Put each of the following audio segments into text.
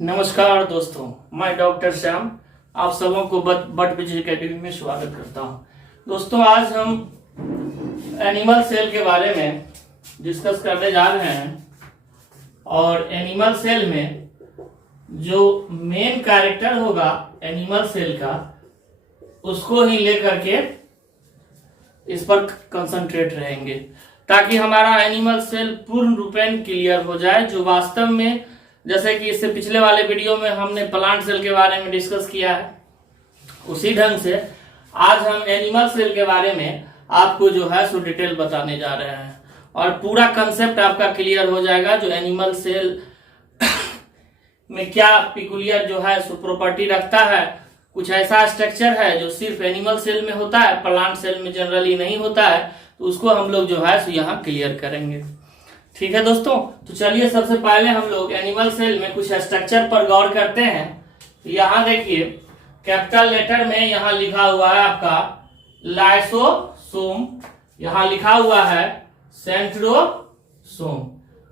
नमस्कार दोस्तों, मैं डॉक्टर श्याम आप सबों को बट बिजी अकेडमी में स्वागत करता हूं। दोस्तों, आज हम एनिमल सेल के बारे में डिस्कस करने जा रहे हैं और एनिमल सेल में जो मेन कैरेक्टर होगा एनिमल सेल का उसको ही लेकर के इस पर कंसंट्रेट रहेंगे ताकि हमारा एनिमल सेल पूर्ण रूपेण क्लियर हो जाए। जो वास्तव में, जैसे कि इससे पिछले वाले वीडियो में हमने प्लांट सेल के बारे में डिस्कस किया है, उसी ढंग से आज हम एनिमल सेल के बारे में आपको जो है सो डिटेल बताने जा रहे हैं और पूरा कंसेप्ट आपका क्लियर हो जाएगा। जो एनिमल सेल में क्या पिकुलियर जो है सो प्रॉपर्टी रखता है, कुछ ऐसा स्ट्रक्चर है जो सिर्फ एनिमल सेल में होता है, प्लांट सेल में जनरली नहीं होता है, तो उसको हम लोग जो है सो यहाँ क्लियर करेंगे। ठीक है दोस्तों, तो चलिए सबसे पहले हम लोग एनिमल सेल में कुछ स्ट्रक्चर पर गौर करते हैं। तो यहाँ देखिए कैपिटल लेटर में यहाँ लिखा हुआ है आपका लाइसोसोम, यहाँ लिखा हुआ है सेंट्रोसोम।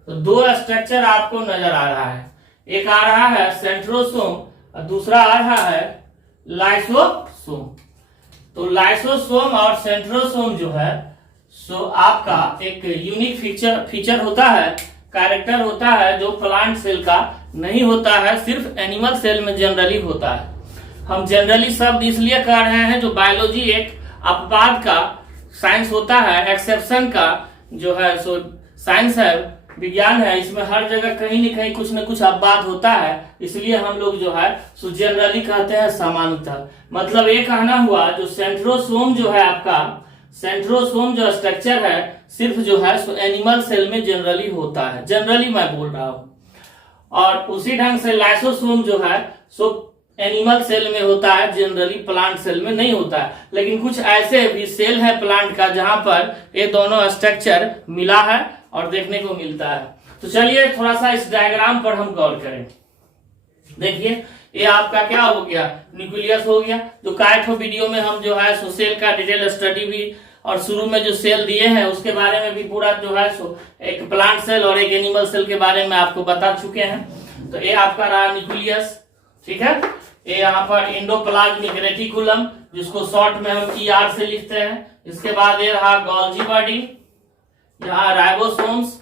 तो दो स्ट्रक्चर आपको नजर आ रहा है, एक आ रहा है सेंट्रोसोम और दूसरा आ रहा है लाइसोसोम। तो लाइसोसोम और सेंट्रोसोम जो है सो आपका एक यूनिक फीचर होता है, कैरेक्टर होता है जो प्लांट सेल का नहीं होता है, सिर्फ एनिमल सेल में जनरली होता है। हम जनरली शब्द इसलिए कह रहे हैं, जो बायोलॉजी एक अपवाद का साइंस होता है, एक्सेप्शन का जो है सो साइंस है, विज्ञान है, इसमें हर जगह कहीं न कहीं कुछ न कुछ अपवाद होता है, इसलिए हम लोग जो है सो जनरली कहते हैं सामान्यतः। मतलब ये कहना हुआ जो सेंट्रोसोम जो है आपका, सेंट्रोसोम जो स्ट्रक्चर है सिर्फ जो है सो एनिमल सेल में जनरली होता है, जनरली मैं बोल रहा हूं। और उसी ढंग से लाइसोसोम जो है सो एनिमल सेल में होता है, जनरली प्लांट सेल में नहीं होता है। लेकिन कुछ ऐसे भी सेल है प्लांट का जहां पर ये दोनों स्ट्रक्चर मिला है और देखने को मिलता है। तो चलिए थोड़ा सा इस डायग्राम पर हम गौर करें। देखिए ये आपका क्या हो गया, न्यूक्लियस हो गया। जो काइट हो वीडियो में हम जो है सो सेल का डिटेल स्टडी भी और शुरू में जो सेल दिए हैं उसके बारे में भी पूरा जो है सो एक प्लांट सेल और एक एनिमल सेल के बारे में आपको बता चुके हैं। तो ये आपका रहा न्यूक्लियस, ठीक है। ये यहाँ पर एंडोप्लाज्मिक रेटिकुलम, जिसको शॉर्ट में हम ER से लिखते हैं। इसके बाद ये रहा गोल्जी बॉडी, यहाँ राइबोसोम्स,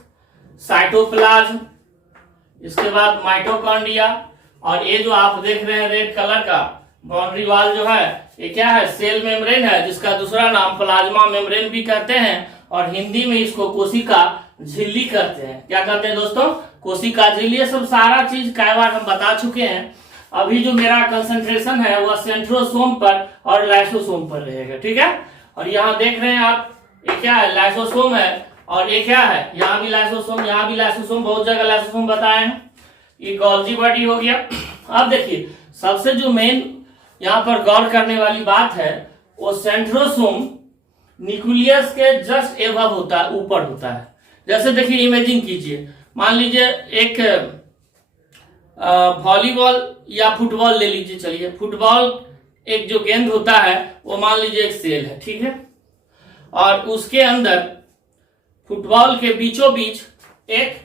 साइटोप्लाज्म, इसके बाद माइटोकॉन्ड्रिया, और ये जो आप देख रहे हैं रेड कलर का बाउंड्री वॉल जो है ये क्या है, सेल मेम्ब्रेन है, जिसका दूसरा नाम प्लाज्मा मेम्ब्रेन भी कहते हैं और हिंदी में इसको कोशिका झिल्ली कहते हैं। क्या कहते हैं दोस्तों, कोशिका झिल्ली। ये सब सारा चीज कई बार हम बता चुके हैं। अभी जो मेरा कंसंट्रेशन है वह सेंट्रोसोम पर और लाइसोसोम पर रहेगा, ठीक है। और यहाँ देख रहे हैं आप, ये क्या है, लाइसोसोम है, और ये क्या है, यहाँ भी लाइसोसोम, यहाँ भी लाइसोसोम, बहुत जगह लाइसोसोम बताए हैं। ये गोल्जी बॉडी हो गया। अब देखिए सबसे जो मेन यहाँ पर गौर करने वाली बात है वो सेंट्रोसोम न्यूक्लियस के जस्ट एबव होता है, ऊपर होता है। जैसे देखिए इमेजिन कीजिए, मान लीजिए एक वॉलीबॉल या फुटबॉल ले लीजिए। चलिए फुटबॉल एक जो गेंद होता है वो मान लीजिए एक सेल है, ठीक है, और उसके अंदर फुटबॉल के बीचों बीच एक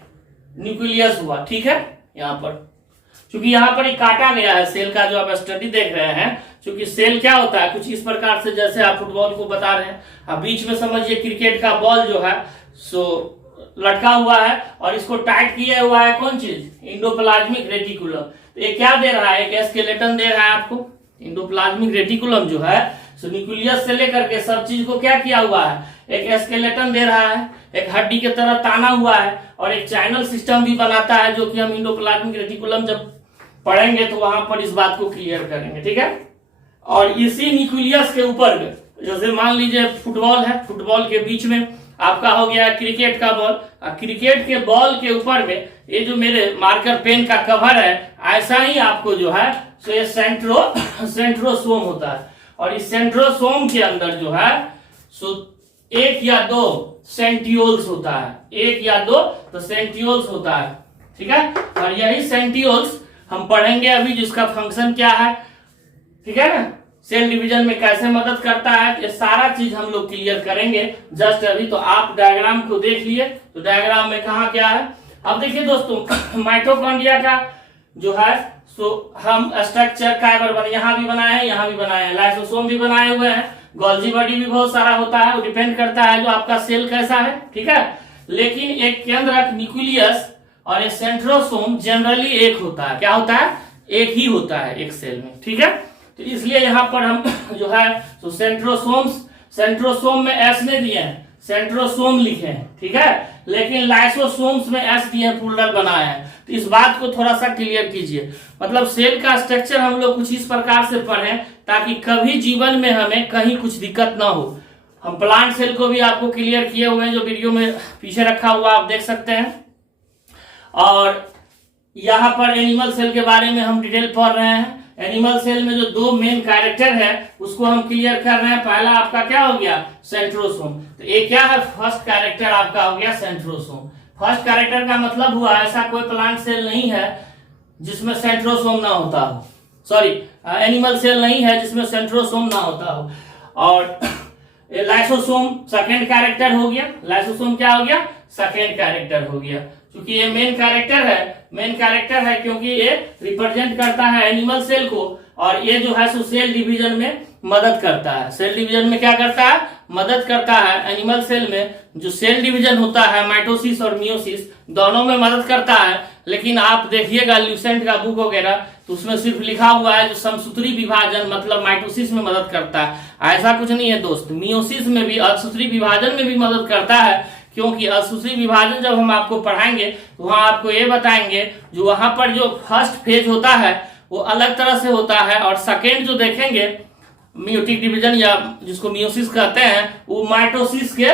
न्यूक्लियस हुआ, ठीक है। यहाँ पर क्योंकि यहाँ पर एक काटा गया है सेल का, जो आप स्टडी देख रहे हैं, क्योंकि सेल क्या होता है कुछ इस प्रकार से, जैसे आप फुटबॉल को बता रहे हैं, अब बीच में समझिए क्रिकेट का बॉल जो है सो लटका हुआ है और इसको टाइट किया हुआ है कौन चीज, एंडोप्लाज्मिक रेटिकुलम। तो ये क्या दे रहा है, एक स्केलेटन दे रहा है आपको। एंडोप्लाज्मिक रेटिकुलम जो है सो न्यूक्लियस से लेकर के सब चीज को क्या किया हुआ है, एक स्केलेटन दे रहा है, एक हड्डी की तरह ताना हुआ है, और एक चैनल सिस्टम भी बनाता है, जो कि हम एंडोप्लाज्मिक रेटिकुलम जब पढ़ेंगे तो वहां पर इस बात को क्लियर करेंगे, ठीक है। और इसी न्यूक्लियस के ऊपर में जैसे मान लीजिए फुटबॉल है, फुटबॉल के बीच में आपका हो गया क्रिकेट का बॉल, और क्रिकेट के बॉल के ऊपर में ये जो मेरे मार्कर पेन का कवर है, ऐसा ही आपको जो है सो ये सेंट्रोसोम होता है। और इस सेंट्रोसोम के अंदर जो है सो एक या दो सेंटियोल्स होता है, एक या दो तो सेंटियोल्स होता है, ठीक है। और यही सेंटियोल्स हम पढ़ेंगे अभी, जिसका फंक्शन क्या है, ठीक है ना, सेल डिवीजन में कैसे मदद करता है, ये सारा चीज हम लोग क्लियर करेंगे जस्ट अभी। तो आप डायग्राम को देख लिए, तो डायग्राम में कहा क्या है, अब देखिए दोस्तों माइटोकॉन्ड्रिया का जो है सो हम स्ट्रक्चर काइबर बने, यहाँ भी बनाए हैं, यहाँ भी बनाए हैं, लाइसोसोम भी बनाए हुए हैं, गोल्जी बॉडी भी बहुत सारा होता है, वो डिपेंड करता है जो आपका सेल कैसा है, ठीक है। लेकिन एक केंद्रक न्यूक्लियस और एक सेंट्रोसोम जनरली एक होता है, क्या होता है, एक ही होता है एक सेल में, ठीक है। तो इसलिए यहाँ पर हम जो है तो सेंट्रोसोम में एस ने दिए हैं, सेंट्रोसोम लिखे हैं, ठीक है, लेकिन लाइसोसोम्स में एस दिए प्लूरल बनाया है। तो इस बात को थोड़ा सा क्लियर कीजिए, मतलब सेल का स्ट्रक्चर हम लोग कुछ इस प्रकार से पढ़ें ताकि कभी जीवन में हमें कहीं कुछ दिक्कत ना हो। हम प्लांट सेल को भी आपको क्लियर किए हुए हैं, जो वीडियो में पीछे रखा हुआ आप देख सकते हैं। और यहाँ पर एनिमल सेल के बारे में हम डिटेल पढ़ रहे हैं। एनिमल सेल में जो दो मेन कैरेक्टर है उसको हम क्लियर कर रहे हैं। पहला आपका क्या हो गया, सेंट्रोसोम। तो ये क्या है, फर्स्ट कैरेक्टर आपका हो गया सेंट्रोसोम। फर्स्ट कैरेक्टर का मतलब हुआ ऐसा कोई प्लांट सेल नहीं है जिसमें सेंट्रोसोम ना होता हो, सॉरी एनिमल सेल नहीं है जिसमें सेंट्रोसोम ना होता हो। और लाइसोसोम सेकेंड कैरेक्टर हो गया, लाइसोसोम क्या हो गया, सेकेंड कैरेक्टर हो गया। क्योंकि ये मेन कैरेक्टर है क्योंकि ये रिप्रेजेंट करता है एनिमल सेल को, और ये जो है सो सेल डिवीजन में मदद करता है। सेल डिवीजन में क्या करता है, मदद करता है। एनिमल सेल में जो सेल डिवीजन होता है माइटोसिस और मियोसिस दोनों में मदद करता है। लेकिन आप देखिएगा ल्यूसेंट का बुक वगैरह तो उसमें सिर्फ लिखा हुआ है जो समसूत्री विभाजन मतलब माइटोसिस में मदद करता है। ऐसा कुछ नहीं है दोस्त, मियोसिस में भी असूत्री विभाजन में भी मदद करता है। क्योंकि असूत्री विभाजन जब हम आपको पढ़ाएंगे तो वहां आपको ये बताएंगे जो वहां पर जो फर्स्ट फेज होता है वो अलग तरह से होता है, और सेकेंड जो देखेंगे मियोटिक डिवीजन या जिसको मियोसिस कहते हैं वो माइटोसिस के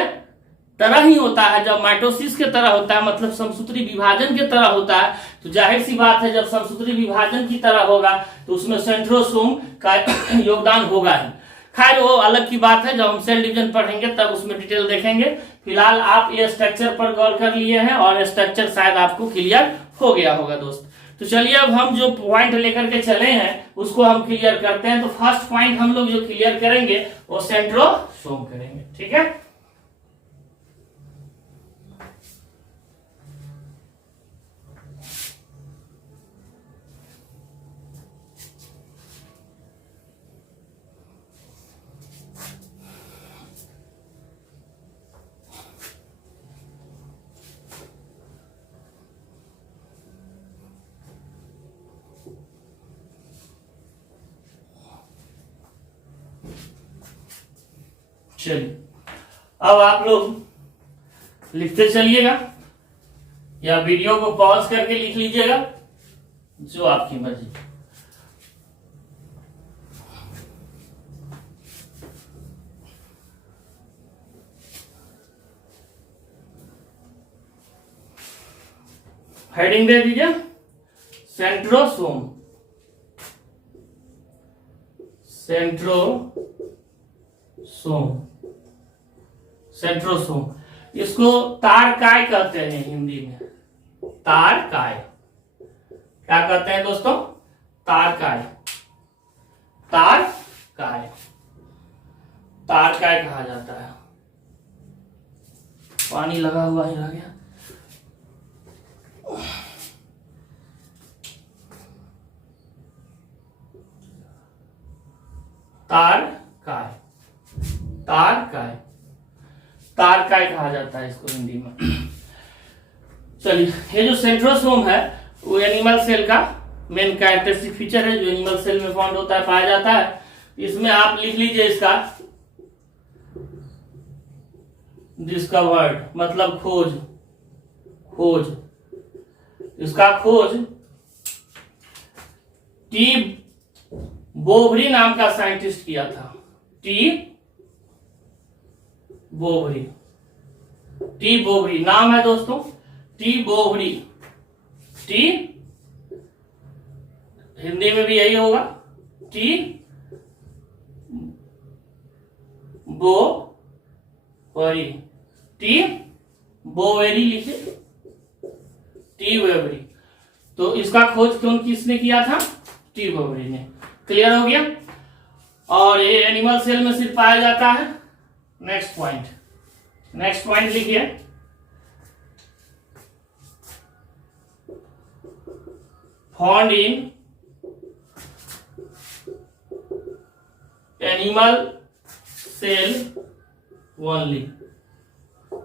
तरह ही होता है। जब माइटोसिस के तरह होता है मतलब समसूत्री विभाजन के तरह होता है, तो जाहिर सी बात है जब समसूत्री विभाजन की तरह होगा तो उसमें सेंट्रोसोम का योगदान होगा ही। खैर वो अलग की बात है, जब हम सेल डिवीजन पढ़ेंगे तब उसमें डिटेल देखेंगे। फिलहाल आप ये स्ट्रक्चर पर गौर कर लिए हैं और स्ट्रक्चर शायद आपको क्लियर हो गया होगा दोस्त। तो चलिए अब हम जो पॉइंट लेकर के चले हैं उसको हम क्लियर करते हैं। तो फर्स्ट पॉइंट हम लोग जो क्लियर करेंगे वो सेंट्रोसोम करेंगे, ठीक है। चलिए अब आप लोग लिखते चलिएगा या वीडियो को पॉज करके लिख लीजिएगा, जो आपकी मर्जी। हेडिंग दे दीजिए सेंट्रोसोम। सेंट्रोसोम इसको तारकाय कहते हैं हिंदी में, तारकाय। क्या कहते हैं दोस्तों, तारकाय। तारकाय कहा जाता है। पानी लगा हुआ ही रह गया। तारकाय कहा जाता है इसको हिंदी में। चलिए ये जो सेंट्रोसोम है वो एनिमल सेल का मेन कैरेक्टरिस्टिक फीचर है जो एनिमल सेल में फाउंड होता है, पाया जाता है। इसमें आप लिख लीजिए इसका डिस्कवर्ड मतलब खोज। इसका खोज टी बोवरी नाम का साइंटिस्ट किया था। टी बोवरी नाम है दोस्तों, टी बोवरी। टी हिंदी में भी यही होगा, टी बोवरी। टी बोवेरी लिखिए, टी बोवेरी। तो इसका खोज कौन किसने किया था, टी बोवेरी ने। क्लियर हो गया। और ये एनिमल सेल में सिर्फ पाया जाता है। नेक्स्ट पॉइंट लिखिए found in animal cell only.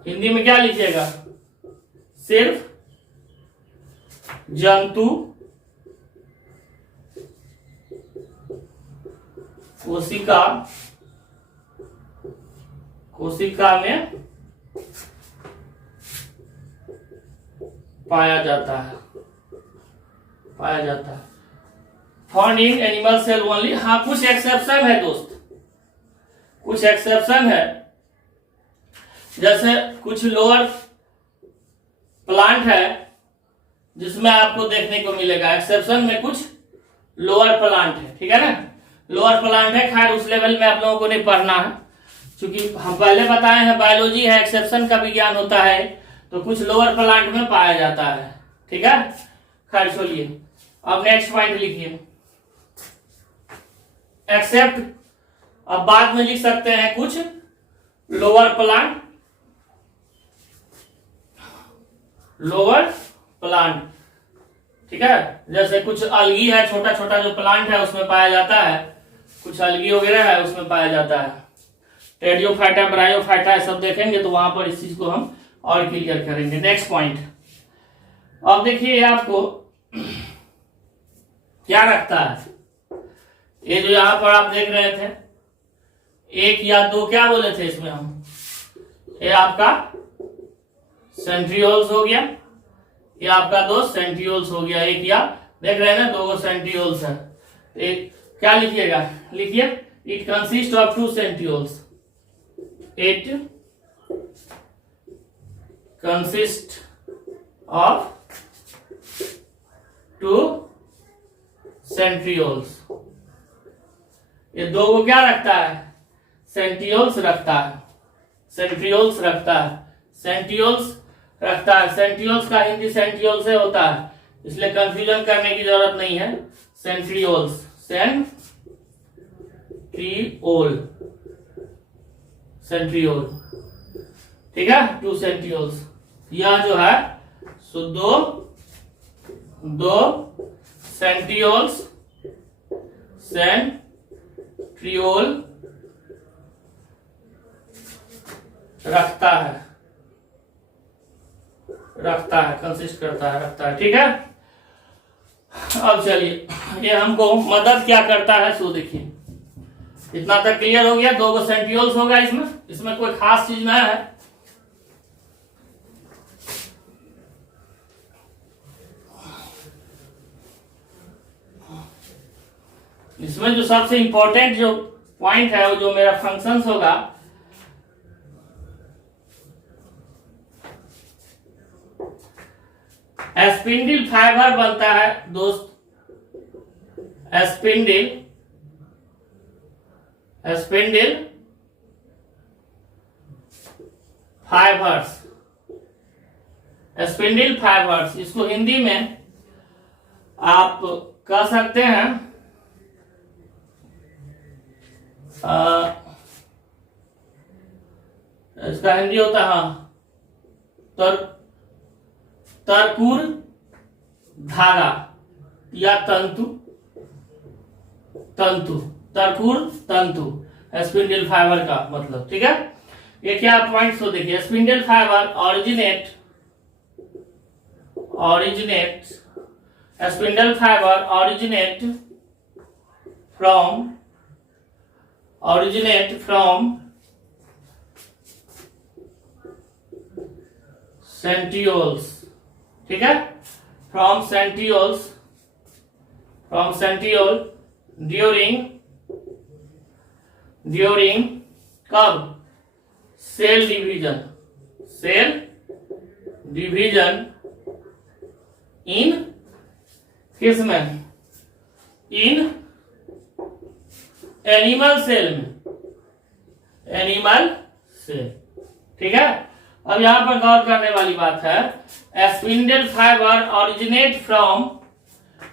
Hindi में क्या लिखिएगा, सिर्फ जंतु कोशिका में पाया जाता है। Found in animal cell only. हाँ, कुछ एक्सेप्शन है दोस्त, कुछ एक्सेप्शन है। जैसे कुछ लोअर प्लांट है जिसमें आपको देखने को मिलेगा, एक्सेप्शन में कुछ लोअर प्लांट है, ठीक है ना, लोअर प्लांट है। खैर उस लेवल में आप लोगों को नहीं पढ़ना है, क्योंकि हम पहले बताए हैं बायोलॉजी है, एक्सेप्शन का विज्ञान होता है, तो कुछ लोअर प्लांट में पाया जाता है, ठीक है। खैर छोड़िए, अब नेक्स्ट पॉइंट लिखिए, एक्सेप्ट। अब बाद में लिख सकते हैं कुछ लोअर प्लांट, ठीक है। जैसे कुछ अलगी है, छोटा छोटा जो प्लांट है उसमें पाया जाता है, कुछ अलगी वगैरह है उसमें पाया जाता है। टेरियोफाइटा, ब्रायोफाइटा सब देखेंगे तो वहां पर इस चीज को हम और क्लियर करेंगे। नेक्स्ट पॉइंट, अब देखिए आपको क्या रखता है, ये जो यहां पर आप देख रहे थे, एक या दो क्या बोले थे इसमें हम, ये आपका सेंट्रियोल्स हो गया, ये आपका दो सेंट्रियोल्स हो गया, एक या देख रहे हैं ना, दो सेंट्रियोल्स है। एक क्या लिखिएगा, लिखिए it consist of 2 centrioles, it consist of 2 centrioles. ये दो को क्या रखता है, सेंट्रियोल्स रखता है, सेंट्रियोल्स रखता है, सेंट्रियोल्स रखता है। सेंट्रियोल्स का हिंदी सेंट्रियोल से होता है, इसलिए कंफ्यूजन करने की जरूरत नहीं है। सेंट्रियोल्स, सेंट्रियोल, ठीक है, 2 सेंट्रियोल्स। यह जो है सो दो सेंट्रियोल्स, सेंट्रियोल रखता है, कंसिस्ट करता है, रखता है, ठीक है। अब चलिए, ये हमको मदद क्या करता है सो देखिए, इतना तक क्लियर हो गया। 2 सेंट्रियोल्स होगा इसमें कोई खास चीज ना है। इसमें जो सबसे इंपॉर्टेंट जो पॉइंट है वो जो मेरा फंक्शंस होगा, स्पिंडल फाइबर बनता है दोस्त, स्पिंडल फाइबर्स, इसको हिंदी में आप कह सकते हैं इसका हिंदी होता है तरकुर धागा या तंतु, तरकुर तंतु, स्पिंडल फाइबर का मतलब, ठीक है। ये क्या पॉइंट्स हो देखिए, spindle fibre spindle fibre originate from centrioles, ठीक है, from centriole during कब, सेल डिवीजन इन किसमें, इन एनिमल सेल में, ठीक है। अब यहां पर गौर करने वाली बात है, spindle fibre originate from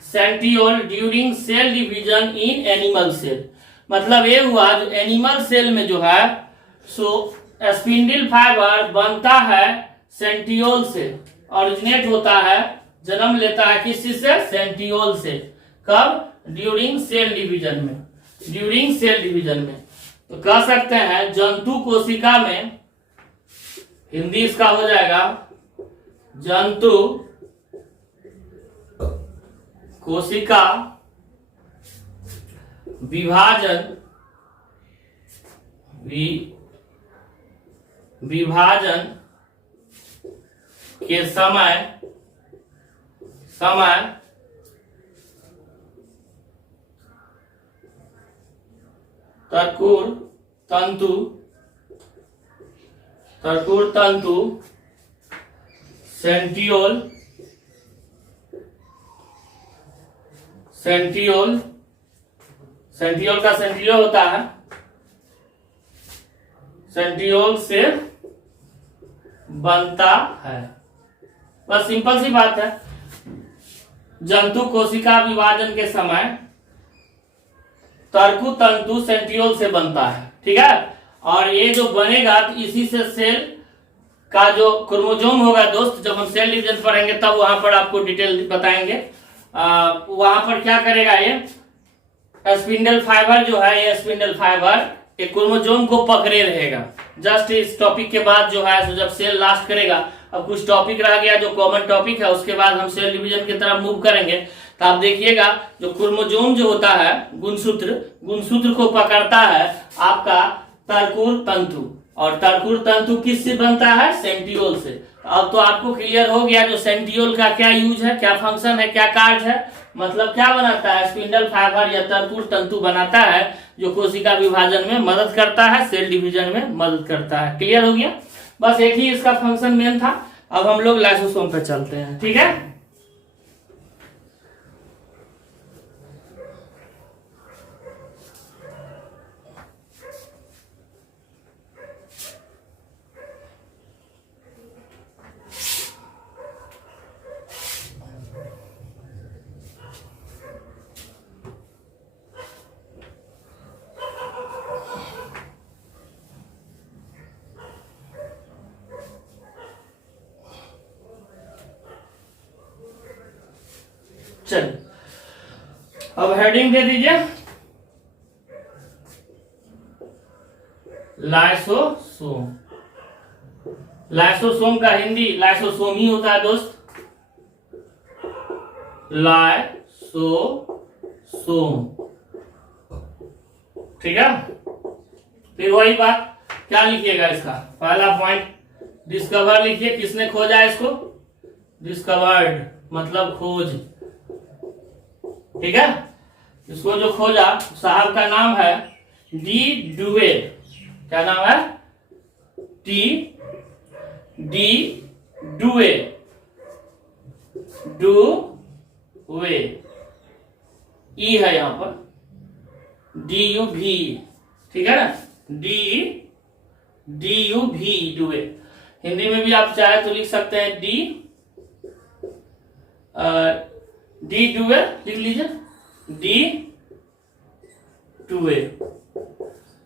centriole during cell division in animal cell. मतलब ये हुआ जो एनिमल सेल में जो है सो स्पिंडल फाइबर बनता है सेंट्रियोल से, ओरिजिनेट होता है जन्म लेता है किस चीज से? सेंट्रियोल से। कब? ड्यूरिंग सेल डिवीजन में, ड्यूरिंग सेल डिवीजन में। तो कह सकते हैं जंतु कोशिका में, हिंदी इसका हो जाएगा जंतु कोशिका विभाजन, विभाजन के समय तर्कूर तंतु सेंट्रियोल का सेंट्रियोल होता है, सेंट्रियोल से बनता है। बस सिंपल सी बात है, जंतु कोशिका विभाजन के समय तर्कु तंतु सेंट्रियोल से बनता है, ठीक है। और ये जो बनेगा तो इसी से सेल का जो क्रोमोसोम होगा दोस्त, जब हम सेल डिवीजन पढ़ेंगे तब वहां पर आपको डिटेल बताएंगे। वहां पर क्या करेगा, ये स्पिंडल फाइबर जो है, ये स्पिंडल फाइबर एक क्रोमोसोम को पकड़े रहेगा। जस्ट इस टॉपिक के बाद जो है, तो जब सेल लास्ट करेगा, अब कुछ टॉपिक रह गया जो कॉमन टॉपिक है, उसके बाद हम सेल डिवीजन की तरफ मूव करेंगे। तो आप देखिएगा जो क्रोमोसोम जो होता है, गुणसूत्र को पकड़ता है आपका तर्कूर तंतु, और तर्कूर तंतु किससे बनता है? सेंट्रियोल से। अब तो आपको क्लियर हो गया जो सेंट्रियोल का क्या यूज है, क्या फंक्शन है, क्या कार्य है, मतलब क्या बनाता है? स्पिंडल फाइबर या तर्कूर तंतु बनाता है जो कोशिका विभाजन में मदद करता है, सेल डिवीजन में मदद करता है। क्लियर हो गया? बस एक ही इसका फंक्शन मेन था। अब हम लोग लाइसोसोम पे चलते हैं, ठीक है। चलिए अब हेडिंग दे दीजिए लाइसोसोम। लाइसोसोम का हिंदी लाइसोसोम ही होता है दोस्त, लाइसोसोम, ठीक है। फिर वही बात, क्या लिखिएगा इसका पहला पॉइंट, डिस्कवर लिखिए। किसने खोजा इसको? डिस्कवर्ड, मतलब खोज, ठीक है। इसको जो खोजा साहब का नाम है डी डुवे। क्या नाम है? डी डुवे, डुवे, ई है यहां पर, DUV, ठीक है ना, DUV, डुवे। हिंदी में भी आप चाहे तो लिख सकते हैं डी डुवे, लिख लीजिए D2A,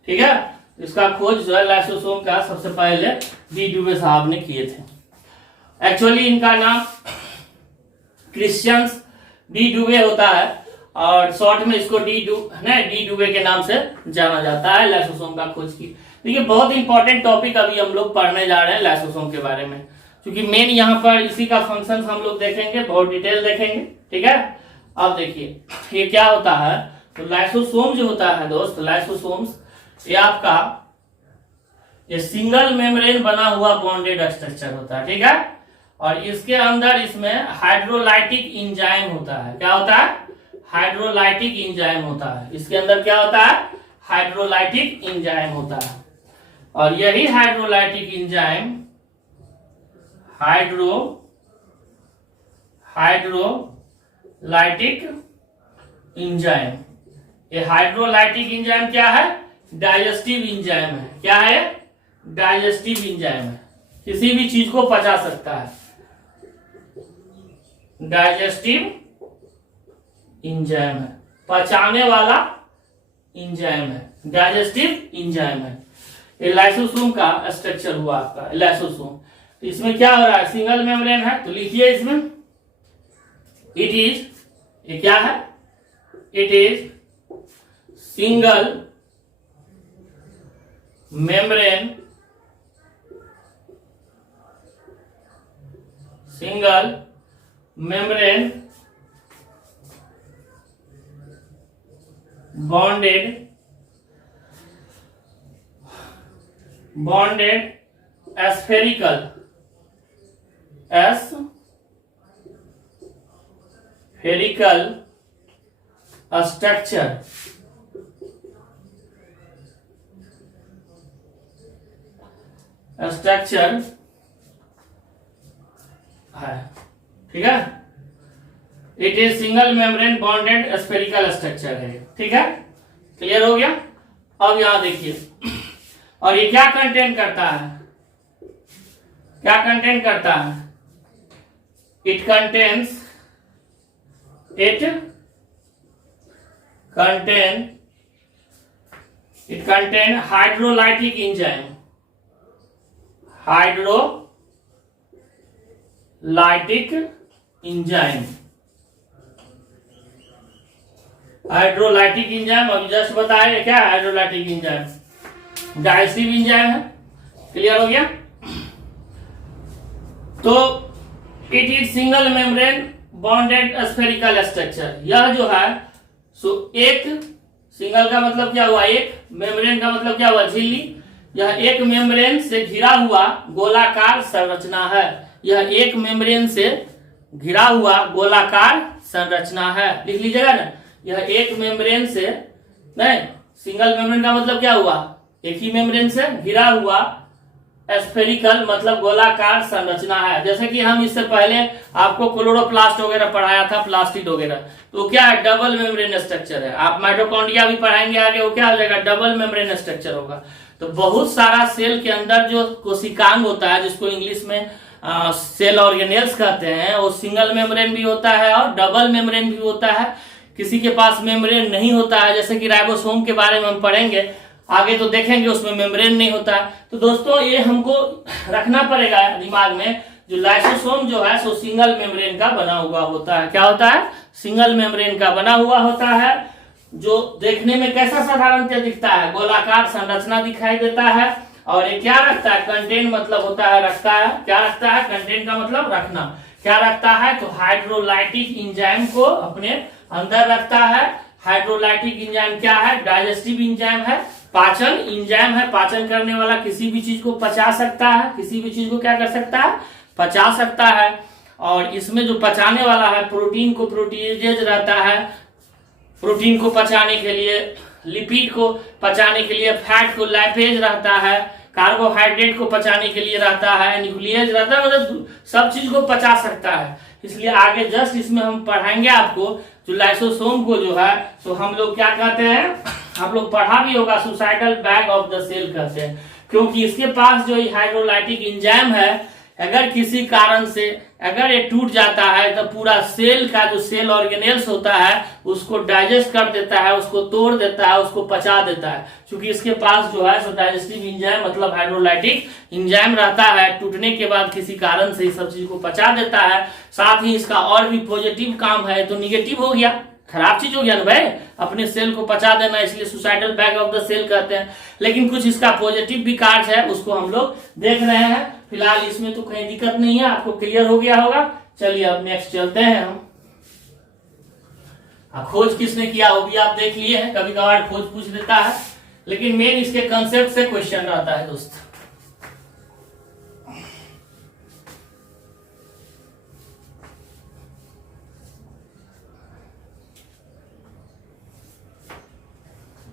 ठीक है। इसका खोज जो है लाइसोसोम का सबसे पहले डी डुवे साहब ने किए थे। एक्चुअली इनका नाम क्रिश्चियंस डी डुवे होता है, और शॉर्ट में इसको डी डुवे के नाम से जाना जाता है। लाइसोसोम का खोज की। देखिए बहुत इंपॉर्टेंट टॉपिक अभी हम लोग पढ़ने जा रहे हैं लाइसोसोम के बारे में, क्योंकि मेन यहाँ पर इसी का फंक्शन हम लोग देखेंगे, बहुत डिटेल देखेंगे, ठीक है। अब देखिए ये क्या होता है, तो लाइसोसोम जो होता है दोस्त, लाइसोसोम्स ये आपका ये सिंगल मेम्ब्रेन बना हुआ बॉन्डेड स्ट्रक्चर होता है, ठीक है। और इसके अंदर इसमें हाइड्रोलाइटिक इंजाइम होता है। क्या होता है? हाइड्रोलाइटिक इंजाइम होता है। इसके अंदर क्या होता है? हाइड्रोलाइटिक इंजाइम होता है। और यही हाइड्रोलाइटिक इंजाइम हाइड्रोलाइटिक इंजाइम, ये हाइड्रोलाइटिक इंजाइम क्या है? डाइजेस्टिव इंजाइम है। क्या है? डाइजेस्टिव इंजाइम है, किसी भी चीज को पचा सकता है। डाइजेस्टिव इंजाइम है, पचाने वाला इंजाइम है, डाइजेस्टिव इंजाइम है। ये लाइसोसोम का स्ट्रक्चर हुआ आपका लाइसोसोम। तो इसमें क्या हो रहा है? सिंगल मेम्ब्रेन है, तो लिखिए इसमें इट इज, ये क्या है, it is single membrane, single membrane bonded spherical structure है, ठीक है। It is single membrane bonded spherical structure है, ठीक है, क्लियर हो गया। अब यहां देखिए, और ये क्या कंटेन करता है, क्या कंटेन करता है, it contain hydrolytic enzyme, hydrolytic enzyme अभी जस्ट बताया क्या है हाइड्रोलाइटिक इंजाइम, डाइजेस्टिव इंजाइम है, क्लियर हो गया। तो it is single membrane bonded spherical structure, यह जो है सो एक सिंगल का मतलब क्या हुआ, एक मेम्ब्रेन का मतलब क्या हुआ, झिल्ली, यह एक मेम्ब्रेन से घिरा हुआ गोलाकार संरचना है, यह एक मेम्ब्रेन से घिरा हुआ गोलाकार संरचना है, लिख लीजिएगा ना, यह एक मेम्ब्रेन से, नहीं सिंगल मेम्ब्रेन का मतलब क्या हुआ, एक ही मेम्ब्रेन से घिरा हुआ स्फेरिकल मतलब गोलाकार संरचना है। जैसे कि हम इससे पहले आपको क्लोरोप्लास्ट वगैरह पढ़ाया था, प्लास्टिड वगैरह, तो क्या है डबल मेम्ब्रेन स्ट्रक्चर है। आप माइटोकॉन्ड्रिया भी पढ़ाएंगे आगे, वो क्या हो जाएगा, डबल मेम्ब्रेन स्ट्रक्चर होगा। तो बहुत सारा सेल के अंदर जो कोशिकांग होता है, जिसको इंग्लिश में सेल ऑर्गेनेल्स कहते हैं, वो सिंगल मेम्ब्रेन भी होता है और डबल मेम्ब्रेन भी होता है। किसी के पास मेम्ब्रेन नहीं होता है, जैसे कि राइबोसोम के बारे में हम पढ़ेंगे आगे, तो देखेंगे उसमें मेम्ब्रेन नहीं होता है। तो दोस्तों ये हमको रखना पड़ेगा दिमाग में, जो लाइसोसोम जो है सो सिंगल मेम्ब्रेन का बना हुआ होता है। क्या होता है, सिंगल मेम्ब्रेन का बना हुआ होता है, जो देखने में कैसा साधारणतः दिखता है, गोलाकार संरचना दिखाई देता है। और ये क्या रखता है, कंटेन मतलब होता है रखता है, क्या रखता है, कंटेन का मतलब रखना, क्या रखता है, तो हाइड्रोलाइटिक इंजाइम को अपने अंदर रखता है। हाइड्रोलाइटिक इंजाइम क्या है, डाइजेस्टिव इंजाइम है, पाचन इंजाइम है, पाचन करने वाला, किसी भी चीज को पचा सकता है, किसी भी चीज को क्या कर सकता है, पचा सकता है। और इसमें जो पचाने वाला है, प्रोटीन को प्रोटीजेज रहता है, प्रोटीन को पचाने के लिए, लिपिड को पचाने के लिए फैट को लैपेज रहता है, कार्बोहाइड्रेट को पचाने के लिए रहता है, न्यूक्लियस रहता है, मतलब सब चीज को पचा सकता है। इसलिए आगे जस्ट इसमें हम पढ़ाएंगे आपको, जो लाइसोसोम को जो है तो हम लोग क्या कहते हैं, आप लोग पढ़ा भी होगा, suicidal bag of the cell कहते हैं, क्योंकि इसके पास जो हाइड्रोलाइटिक इंजाइम है, अगर किसी कारण से अगर ये टूट जाता है तो पूरा सेल का जो सेल ऑर्गेनेल्स होता है उसको डाइजेस्ट कर देता है, उसको तोड़ देता है, उसको पचा देता है। क्योंकि इसके पास जो है सो डाइजेस्टिव इंजाइम मतलब हाइड्रोलाइटिक इंजाइम रहता है, टूटने के बाद किसी कारण से इस सब चीज को पचा देता है। साथ ही इसका और भी पॉजिटिव काम है, तो निगेटिव हो गया, खराब चीज हो गया ना भाई, अपने सेल को पचा देना, इसलिए suicidal bag of the cell कहते हैं। लेकिन कुछ इसका पॉजिटिव भी कार्य है, उसको हम लोग देख रहे हैं। फिलहाल इसमें तो कहीं दिक्कत नहीं है, आपको क्लियर हो गया होगा। चलिए अब नेक्स्ट चलते हैं हम। खोज किसने किया वो भी आप देख लिए हैं, कभी कभार खोज पूछ देता है, लेकिन मेन इसके कंसेप्ट से क्वेश्चन रहता है दोस्त।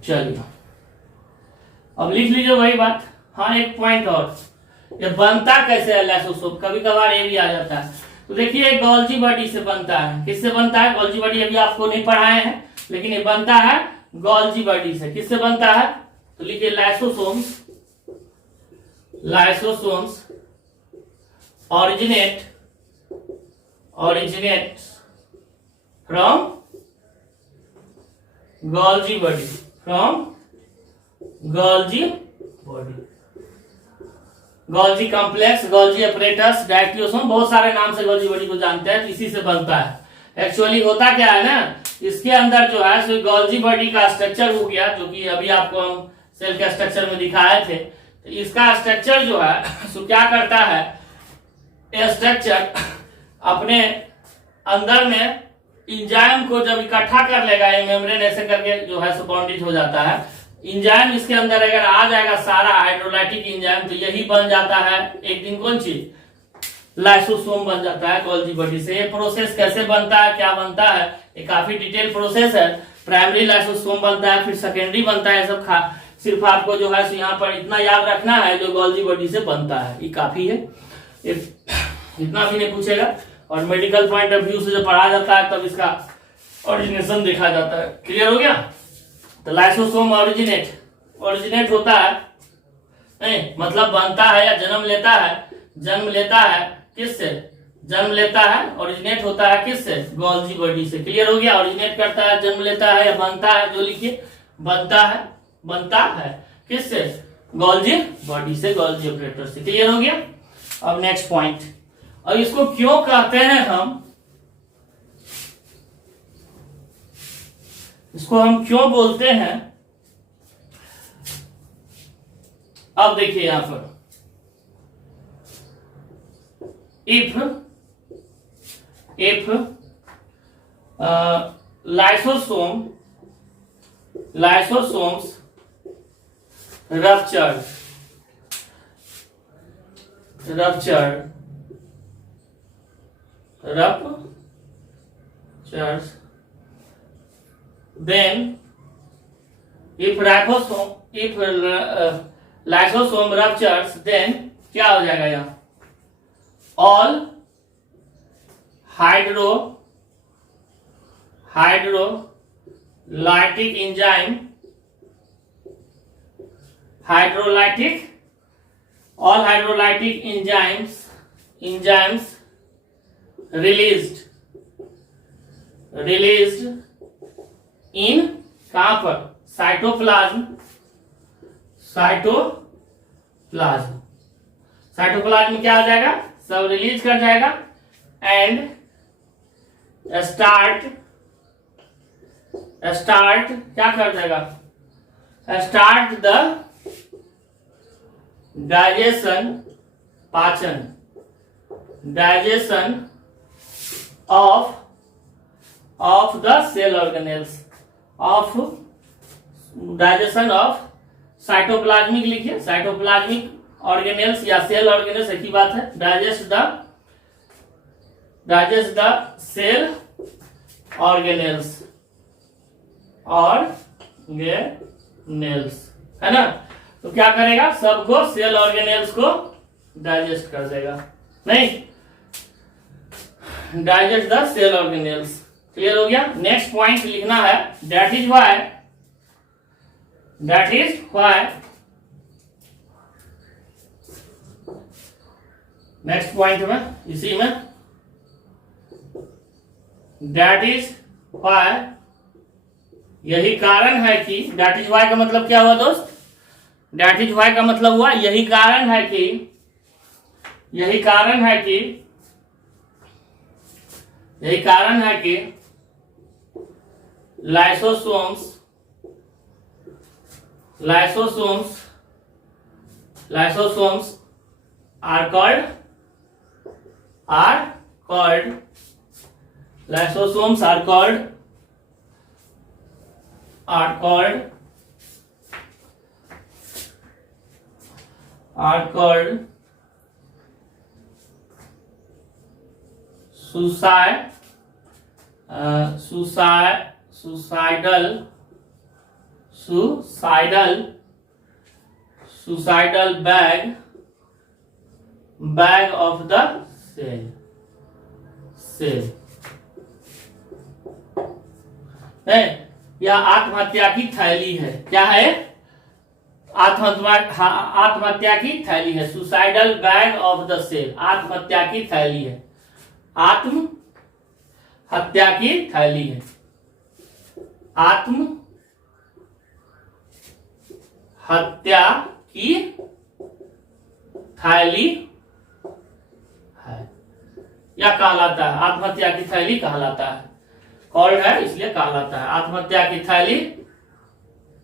चलिए अब लिख लीजिए वही बात। हाँ एक पॉइंट और, ये बनता कैसे है लाइसोसोम, कभी कभार ये भी आ जाता है। तो देखिए गोल्जी बॉडी से बनता है, किससे बनता है, गोल्जी बॉडी अभी आपको नहीं पढ़ाए हैं, लेकिन ये बनता है गोल्जी बॉडी से। किससे बनता है, तो लिखिए lysosomes, lysosomes originate from Golgi body, from Golgi body, Golgi complex, Golgi apparatus, डायक्टियोसोम, बहुत सारे नाम से गोल्जी बॉडी को जानते हैं, इसी से बनता है। एक्चुअली होता क्या है ना, इसके अंदर जो है सो गोल्जी बॉडी का स्ट्रक्चर हो गया, जो कि अभी आपको हम सेल के स्ट्रक्चर में दिखाए थे। तो इसका स्ट्रक्चर जो है सो क्या करता है, ये स्ट्रक्चर अपने अंदर में इंजाइम को जब इकट्ठा कर लेगा, ये मेम्ब्रेन ऐसे करके जो है सो बॉन्डेज हो जाता है। इंजाइम इसके अंदर अगर आ जाएगा सारा हाइड्रोलाइटिक इंजाइम, तो यही बन जाता है एक दिन कौन चीज, लाइसोसोम बन जाता है गोल्जी बॉडी से। ये प्रोसेस कैसे बनता है, क्या बनता है, ये काफी डिटेल प्रोसेस है। प्राइमरी लाइसोसोम बनता है, फिर सेकेंडरी बनता है, सब सिर्फ आपको जो है यहाँ पर इतना याद रखना है, जो गोल्जी बॉडी से बनता है, ये काफी है, इतना भी नहीं पूछेगा। और मेडिकल पॉइंट ऑफ व्यू से जब पढ़ा जाता है तब इसका ओरिजिनेशन देखा जाता है। क्लियर हो गया। तो लाइसोसोम ओरिजिनेट होता है, नहीं मतलब बनता है या जन्म लेता है, जन्म लेता है किससे, जन्म लेता है, ओरिजिनेट होता है किससे, गोल्जी बॉडी से। क्लियर हो गया। ओरिजिनेट करता है, जन्म लेता है या बनता है, जो लिखिए बनता है किससे, गोल्जी बॉडी से, गोल्जी ऑपरेटर से। क्लियर हो गया। अब नेक्स्ट पॉइंट, और इसको क्यों कहते हैं हम, इसको हम क्यों बोलते हैं। अब देखिए यहां पर, if lysosomes ruptured, then if lysosome ruptures, then क्या हो जाएगा यहाँ, all hydrolytic enzymes released in कहां पर, साइटोप्लाज्म में क्या हो जाएगा, सब रिलीज कर जाएगा, एंड स्टार्ट क्या कर जाएगा, start the digestion of the cell organelles, digestion of cytoplasmic, लिखिए साइटोप्लाज्मिक ऑर्गेनेल्स या सेल ऑर्गेनेल्स एक ही बात है। डाइजेस्ट द सेल ऑर्गेनेल्स है ना। तो क्या करेगा, सबको सेल ऑर्गेनेल्स को डाइजेस्ट कर देगा, नहीं digest the cell organelles. Clear हो गया। नेक्स्ट पॉइंट लिखना है, that is why next point में, इसी में दैट इज वाई, यही कारण है कि, दैट इज वाई का मतलब क्या हुआ दोस्त, दैट इज वाई का मतलब हुआ यही कारण है कि lysosomes are called suicidal bag of the cell है, यह आत्महत्या की थैली है। क्या है, आत्महत्या की थैली है, suicidal bag of the cell, आत्महत्या की थैली है, आत्महत्या की थैली है, आत्महत्या की थैली है। या कहलाता है, आत्महत्या की थैली कहलाता है, कॉल्ड है इसलिए कहलाता है, आत्महत्या की थैली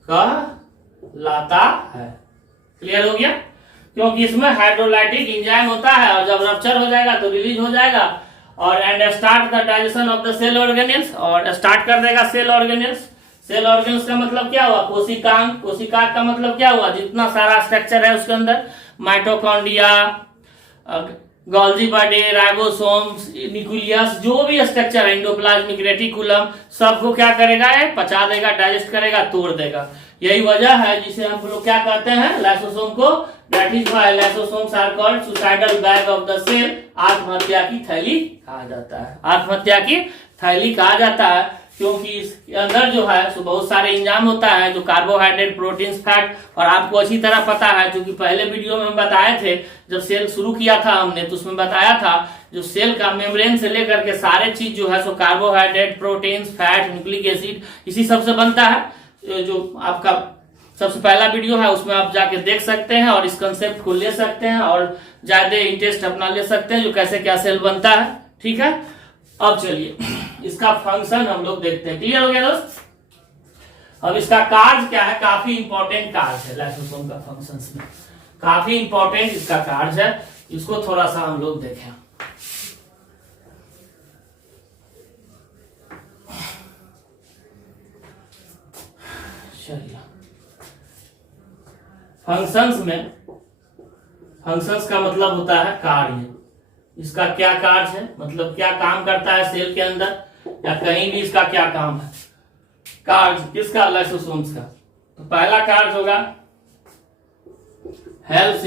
कहलाता है। क्लियर हो गया? क्योंकि इसमें हाइड्रोलाइटिक एंजाइम होता है और जब रप्चर हो जाएगा तो रिलीज हो जाएगा और and start the digestion of the cell organelles, और स्टार्ट कर देगा सेल ऑर्गेनेल्स। सेल ऑर्गेन्स का मतलब क्या हुआ? कोशिकांग। कोशिकांग का मतलब क्या हुआ? जितना सारा स्ट्रक्चर है उसके अंदर, mitochondria, Golgi body, ribosomes, nucleus, जो भी स्ट्रक्चर है, एंडोप्लाज्मिक रेटिकुलम, सबको क्या करेगा? पचा देगा, डाइजेस्ट करेगा, तोड़ देगा। यही वजह है जिसे हम लोग क्या कहते हैं? लाइसोसोम को, that is why lysosomes are called suicidal bag of the cell. आत्महत्या की थैली कहा जाता है, आत्महत्या की थैली कहा जाता है, क्योंकि इसके अंदर जो है सो बहुत सारे एंजाइम होता है जो कार्बोहाइड्रेट, प्रोटीन, फैट, और आपको अच्छी तरह पता है क्योंकि पहले वीडियो में हम बताए थे, जब सेल शुरू किया था हमने तो उसमें बताया था जो सेल का मेम्ब्रेन से लेकर के सारे चीज जो है सो carbohydrate, protein, fat, nucleic acid, इसी सबसे बनता है। जो आपका सबसे पहला वीडियो है उसमें आप जाके देख सकते हैं और इस कंसेप्ट को ले सकते हैं और ज्यादा इंटरेस्ट अपना ले सकते हैं जो कैसे क्या सेल बनता है। ठीक है, अब चलिए इसका फंक्शन हम लोग देखते हैं। क्लियर हो गया दोस्त? अब इसका कार्य क्या है? काफी इंपॉर्टेंट कार्य है लाइसोसोम का फंक्शंस में, काफी इंपॉर्टेंट इसका कार्य है, इसको थोड़ा सा हम लोग देखें। चलिए, फंक्शंस में, फंक्शंस का मतलब होता है कार्य। इसका क्या कार्य है, मतलब क्या काम करता है सेल के अंदर या कहीं भी, इसका क्या काम है? कार्य किसका? लाइसोसोम्स का। तो पहला कार्य होगा helps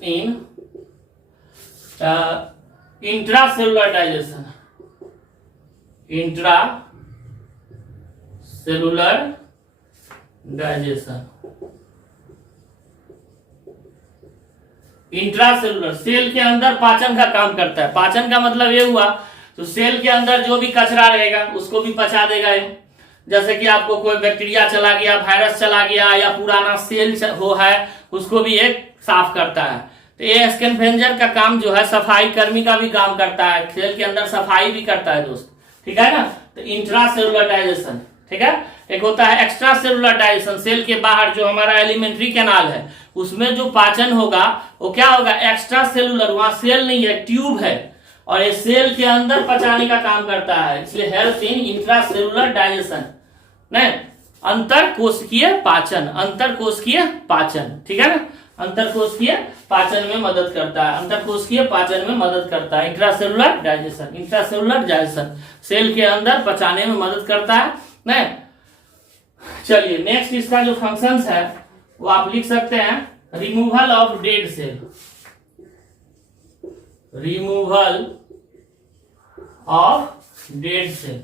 in intracellular digestion, intracellular digestion. Intracellular cell के अंदर पाचन का काम करता है। पाचन का मतलब ये हुआ तो सेल के अंदर जो भी कचरा रहेगा उसको भी पचा देगा ये। जैसे कि आपको कोई बैक्टीरिया चला गया, वायरस चला गया या पुराना सेल हो है, उसको भी एक साफ करता है। तो ये स्कैवेंजर का काम जो है सफाई कर्मी का भी काम करता है, सेल के अंदर सफाई भी करता है दोस्त। ठीक है ना? तो इंट्रासेलुलर डाइजेशन। ठीक है, एक होता है एक्स्ट्रा सेलुलर डाइजेशन, सेल के बाहर जो हमारा एलिमेंट्री कैनाल है उसमें जो पाचन होगा वो क्या होगा? एक्स्ट्रा सेलुलर, वहां सेल नहीं है, ट्यूब है, और ये सेल के अंदर पचाने का काम करता है, इसलिए हेल्प इन इंट्रासेलुलर डाइजेशन। नहीं, अंतरकोशिकीय पाचन, अंतरकोशिकीय पाचन। ठीक है ना? अंतरकोशिकीय पाचन में मदद करता है, अंतरकोशिकीय पाचन में मदद करता है। Intracellular digestion, intracellular digestion cell के अंदर पचाने में मदद करता है। नहीं, चलिए नेक्स्ट इसका जो फंक्शंस है वो आप लिख सकते हैं, removal of dead cell, removal of dead cell,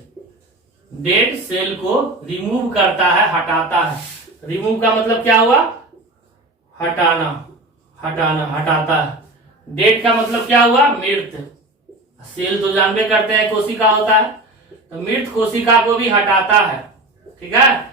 dead cell को रिमूव करता है, हटाता है। रिमूव का मतलब क्या हुआ? हटाना, हटाना, हटाता है। डेड का मतलब क्या हुआ? मृत। सेल तो जानबे करते हैं कोशिका होता है, तो मृत कोशिका को भी हटाता है। ठीक है,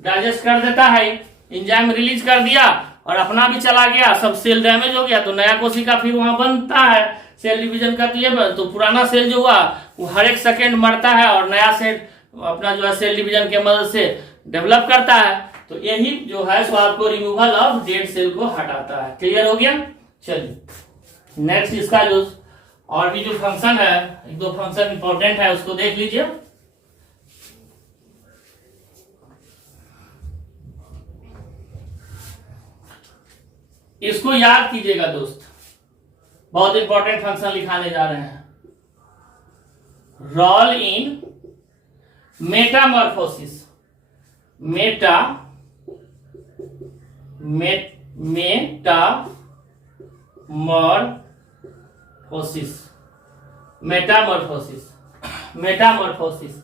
डाइजेस्ट कर देता है, एंजाइम रिलीज कर दिया और अपना भी चला गया, सब सेल डैमेज हो गया तो नया कोशिका फिर वहां बनता है। सेल डिवीजन का तो पुराना सेल जो हुआ वो हर एक सेकेंड मरता है और नया सेल अपना जो है सेल डिवीजन के मदद से डेवलप करता है। तो यही जो है सो आपको रिमूवल ऑफ डेड सेल को हटाता है। क्लियर हो गया? चलिए नेक्स्ट इसका जो और भी जो फंक्शन है, एक दो फंक्शन इंपॉर्टेंट है उसको देख लीजिए। इसको याद कीजिएगा दोस्त, बहुत इंपॉर्टेंट फंक्शन लिखाने जा रहे हैं। रोल इन मेटामॉर्फोसिस, मेटामॉर्फोसिस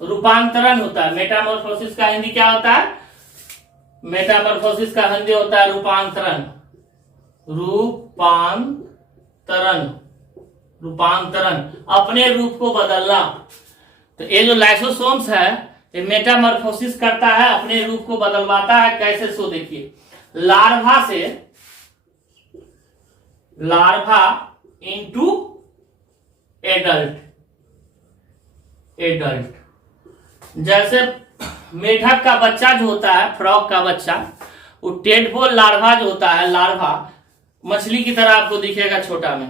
रूपांतरण होता है। मेटामॉर्फोसिस का हिंदी क्या होता है? मेटामॉर्फोसिस का हिंदी होता है रूपांतरण, रूपांतरण, अपने रूप को बदलना। तो ये जो लाइसोसोम्स है ये मेटामॉर्फोसिस करता है, अपने रूप को बदलवाता है। कैसे? सो देखिए, लार्वा से लार्वा इनटू एडल्ट। जैसे मेढक का बच्चा जो होता है, फ्रॉग का बच्चा, वो टेडपोल लार्वा जो होता है, लार्वा मछली की तरह आपको दिखेगा छोटा में,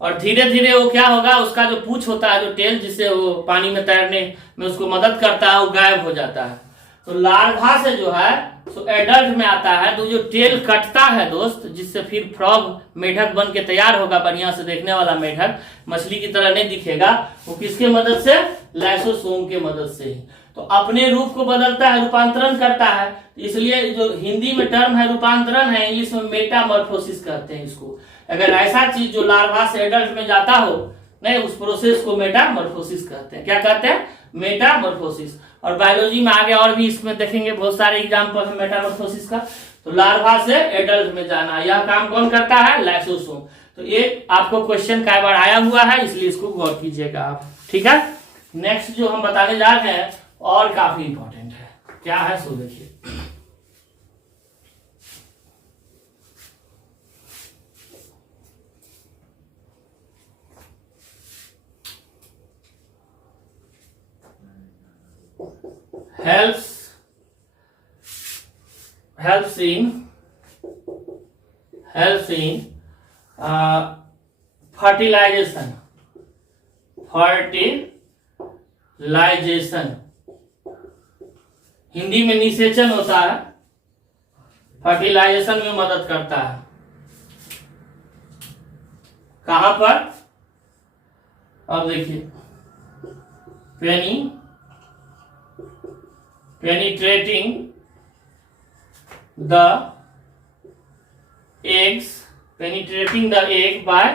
और धीरे धीरे वो क्या होगा, उसका जो पूंछ होता है, जो टेल जिससे वो पानी में तैरने में उसको मदद करता है, वो गायब हो जाता है। तो लार्वा से जो है तो एडल्ट में आता है, तो जो टेल कटता है दोस्त, जिससे फिर फ्रॉग मेढक बन के तैयार होगा, बढ़िया से देखने वाला मेढक, मछली की तरह नहीं दिखेगा, वो किसके मदद से, लाइसोसोम के मदद से ही। तो अपने रूप को बदलता है, रूपांतरण करता है। इसलिए जो हिंदी में टर्म है रूपांतरण है, इंग्लिश में मेटामॉर्फोसिस कहते हैं इसको। अगर ऐसा चीज जो लार्वा से एडल्ट में जाता हो, नहीं, उस प्रोसेस को मेटामॉर्फोसिस कहते हैं। क्या कहते हैं, मेटामॉर्फोसिस। और बायोलॉजी में आगे और भी इसमें देखेंगे बहुत सारे एग्जाम्पल है मेटामॉर्फोसिस का। तो लार्वा से एडल्ट में जाना, यह काम कौन करता है, लाइसोसोम। तो ये आपको क्वेश्चन कई बार आया हुआ है, इसलिए इसको गौर कीजिएगा आप, ठीक है। नेक्स्ट जो हम बताने जा रहे हैं और काफी इंपॉर्टेंट है, क्या है सो देखिए। helps in fertilization हिंदी में निषेचन होता है, फर्टिलाइजेशन में मदद करता है। कहां पर, अब देखिए, penetrating the egg by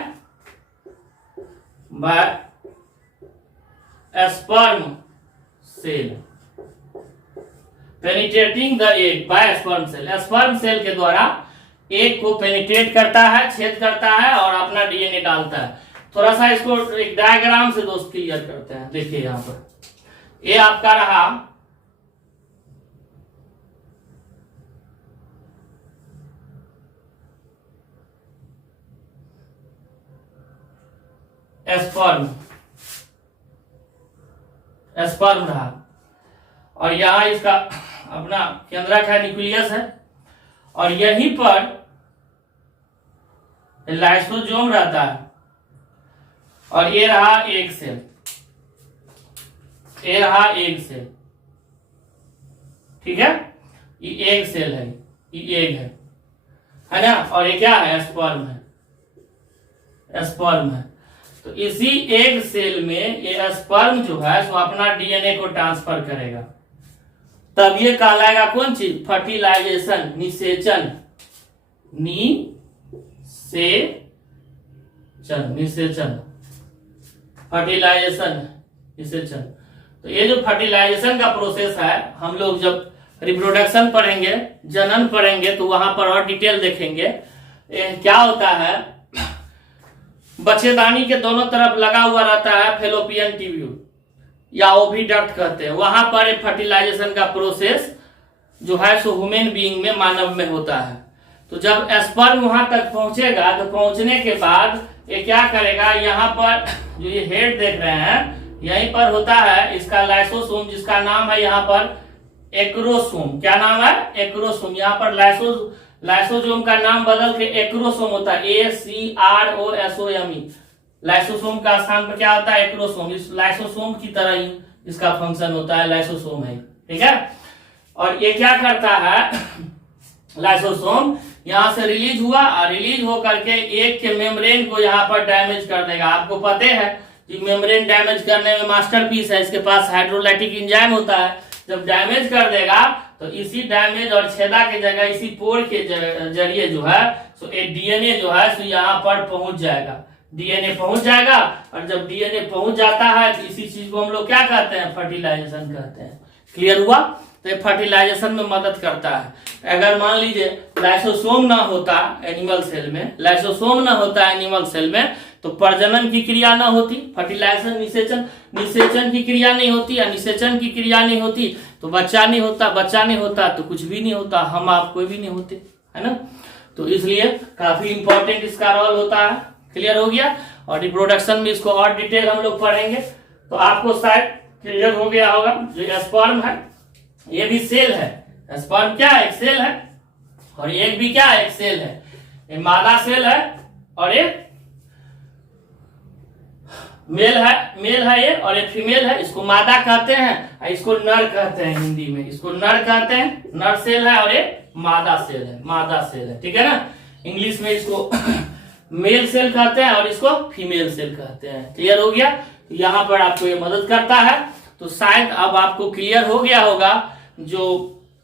sperm cell। Penetrating the egg by sperm cell, sperm cell के द्वारा एग को पेनिट्रेट करता है, छेद करता है और अपना डीएनए डालता है। थोड़ा सा इसको एक डायग्राम से दोस्त क्लियर करते हैं। देखिए यहां पर ये आपका रहा स्पर्म रहा, और यहां इसका अपना केंद्रक है, न्यूक्लियस है, और यहीं पर लाइसोसोम रहता है, और ये रहा एग सेल, ठीक है। ये एग सेल है, ये एग है ना, और ये क्या है, स्पर्म है। तो इसी एग सेल में ये स्पर्म जो है वो अपना डीएनए को ट्रांसफर करेगा, तब ये कहलाएगा कौन चीज, फर्टिलाइजेशन, निषेचन। फर्टिलाइजेशन, निषेचन। तो ये जो फर्टिलाइजेशन का प्रोसेस है, हम लोग जब रिप्रोडक्शन पढ़ेंगे, जनन पढ़ेंगे, तो वहां पर और डिटेल देखेंगे। क्या होता है, बच्चेदानी के दोनों तरफ लगा हुआ रहता है फेलोपियन ट्यूब्यूल या ओविडक्ट कहते हैं, वहां पर एक फर्टिलाइजेशन का प्रोसेस जो है सो ह्यूमन बीइंग में, मानव में होता है। तो जब स्पर्म वहां तक पहुंचेगा, तो पहुंचने के बाद ये क्या करेगा, यहाँ पर जो ये हेड देख रहे हैं, यहीं पर होता है इसका लाइसोसोम, जिसका नाम है यहाँ पर एक्रोसोम। क्या नाम है, एक्रोसोम। यहाँ पर लाइसोसोम का नाम बदल के एक्रोसोम होता है, ACROSOME। लाइसोसोम का स्थान पर क्या होता है, एक्रोसोम। इस लाइसोसोम की तरह ही इसका फंक्शन होता है, लाइसोसोम है, ठीक है। और ये क्या करता है, लाइसोसोम यहां से रिलीज हुआ, और रिलीज होकर के एग के मेम्ब्रेन को यहाँ पर डैमेज कर देगा। आपको पता है कि मेम्ब्रेन डैमेज करने में मास्टरपीस है, इसके पास हाइड्रोलाइटिक एंजाइम होता है। जब डैमेज कर देगा तो इसी डैमेज और छेदा के जगह इसी पोर के जरिए जो है सो एक डीएनए जो है सो यहाँ पर पहुंच जाएगा, डीएनए पहुंच जाएगा। और जब डीएनए पहुंच जाता है तो इसी चीज को हम लोग क्या कहते हैं, फर्टिलाइजेशन कहते हैं। क्लियर हुआ। तो ये फर्टिलाइजेशन में मदद करता है। अगर मान लीजिए लाइसोसोम ना होता एनिमल सेल में, लाइसोसोम ना होता एनिमल सेल में, तो प्रजनन की क्रिया ना होती, फर्टिलाइजेशन निषेचन की क्रिया नहीं होती, या निषेचन की क्रिया नहीं होती तो बच्चा नहीं होता, बच्चा नहीं होता तो कुछ भी नहीं होता, हम आप कोई भी नहीं होते, है ना। तो इसलिए काफी इंपॉर्टेंट इसका रोल होता है। क्लियर हो गया। और रिप्रोडक्शन में इसको और डिटेल हम लोग पढ़ेंगे। तो आपको शायद क्लियर हो गया होगा। जो स्पर्म है ये भी सेल है। स्पर्म क्या है? एक सेल है। और एक भी क्या है? एक सेल है। एक मादा सेल है और एक मेल है ये, और एक फीमेल है। इसको मादा कहते हैं, इसको नर कहते हैं। हिंदी में इसको नर कहते हैं। नर सेल है और एक मादा सेल है। ठीक है ना। इंग्लिश में इसको मेल सेल कहते हैं और इसको फीमेल सेल कहते हैं। क्लियर हो गया। यहाँ पर आपको ये मदद करता है। तो शायद अब आपको क्लियर हो गया होगा जो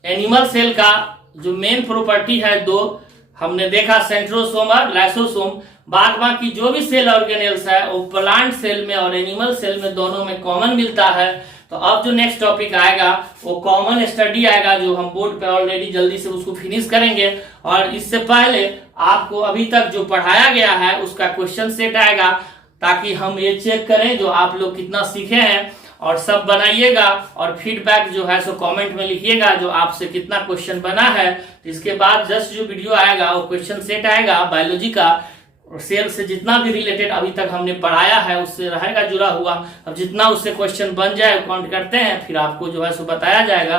एनिमल सेल का जो मेन प्रॉपर्टी है दो हमने देखा, सेंट्रोसोम और लाइसोसोम। बाद बाकी जो भी सेल ऑर्गेनेल्स है वो प्लांट सेल में और एनिमल सेल में दोनों में कॉमन मिलता है। तो अब जो नेक्स्ट टॉपिक आएगा वो कॉमन स्टडी आएगा, जो हम बोर्ड पे ऑलरेडी जल्दी से उसको फिनिश करेंगे। और इससे पहले आपको अभी तक जो पढ़ाया गया है उसका क्वेश्चन सेट आएगा, ताकि हम ये चेक करें जो आप लोग कितना सीखे हैं। और सब बनाइएगा और फीडबैक जो है सो कमेंट में लिखिएगा जो आपसे कितना क्वेश्चन बना है। इसके बाद जस्ट जो वीडियो आएगा वो क्वेश्चन सेट आएगा बायोलॉजी का, और सेल से जितना भी रिलेटेड अभी तक हमने पढ़ाया है उससे रहेगा जुड़ा हुआ। अब जितना उससे क्वेश्चन बन जाए काउंट करते हैं, फिर आपको जो है सो बताया जाएगा।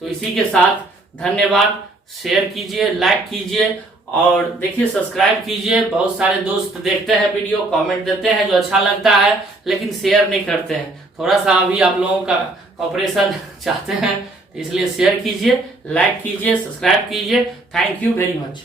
तो इसी के साथ धन्यवाद। शेयर कीजिए, लाइक कीजिए और देखिए सब्सक्राइब कीजिए। बहुत सारे दोस्त देखते हैं वीडियो, कमेंट देते हैं जो अच्छा लगता है, लेकिन शेयर नहीं करते हैं। थोड़ा सा अभी आप लोगों का कॉपरेशन चाहते हैं, इसलिए शेयर कीजिए, लाइक कीजिए, सब्सक्राइब कीजिए। Thank you very much.